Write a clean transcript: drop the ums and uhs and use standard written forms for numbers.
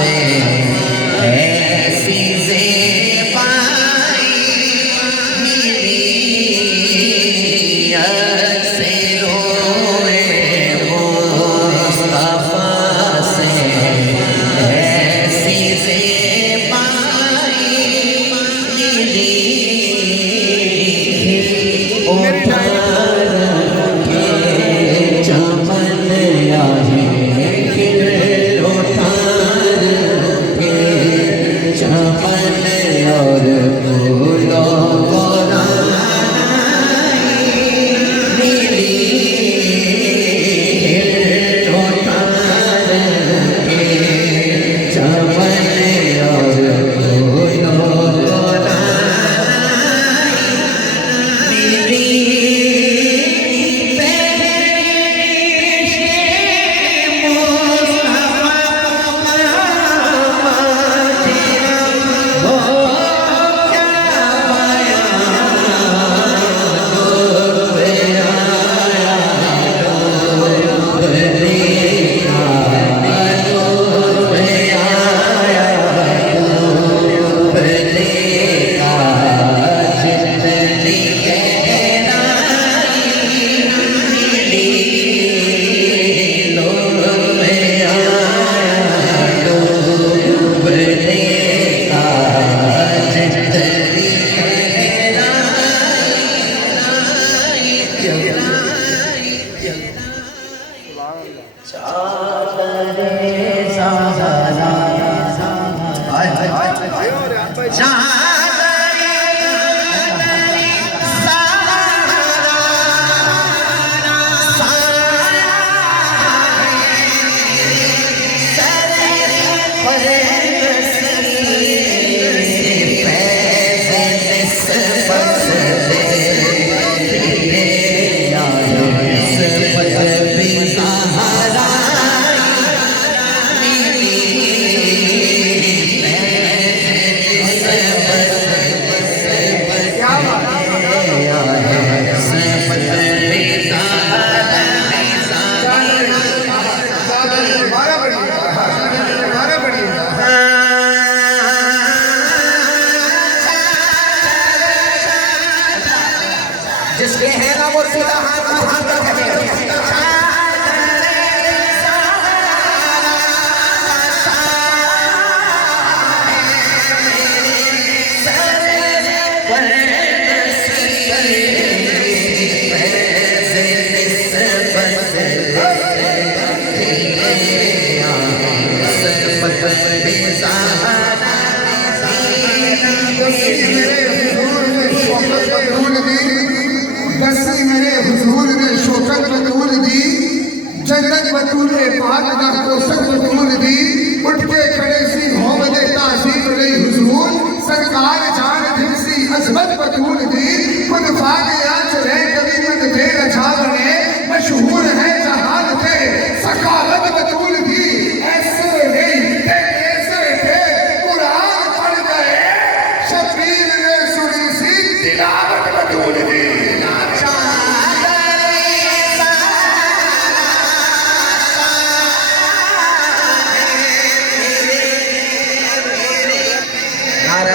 से ऐसी ज़ेबाई मिली से रोए मुस्तफा से ऐसी ज़ेबाई मिली उठा के चमन आए चमन और फूलों को नीली उठार के चमन और फूलों को नीली जिसके है ना वो सीधा हाथ उठाकर कहे दसी मेरे हुजूर ने शोकत बतूल दी, जन्नत बतूल ने पाक ना कोसत बतूल दी। उठ के खड़े सी मोहम्मद ताज़ीम रही हुजूर, सरकार जान दिल सी अज़मत बतूल दी। खुद फागे आंच रहे कभी मन दे रचा बने, मशहूर है जहान थे सकावत बतूल दी। ऐसे नहीं ऐसे थे कुरान पढ़ गए, शबीर ने सुनी सी तिलावत बतूल दी। पर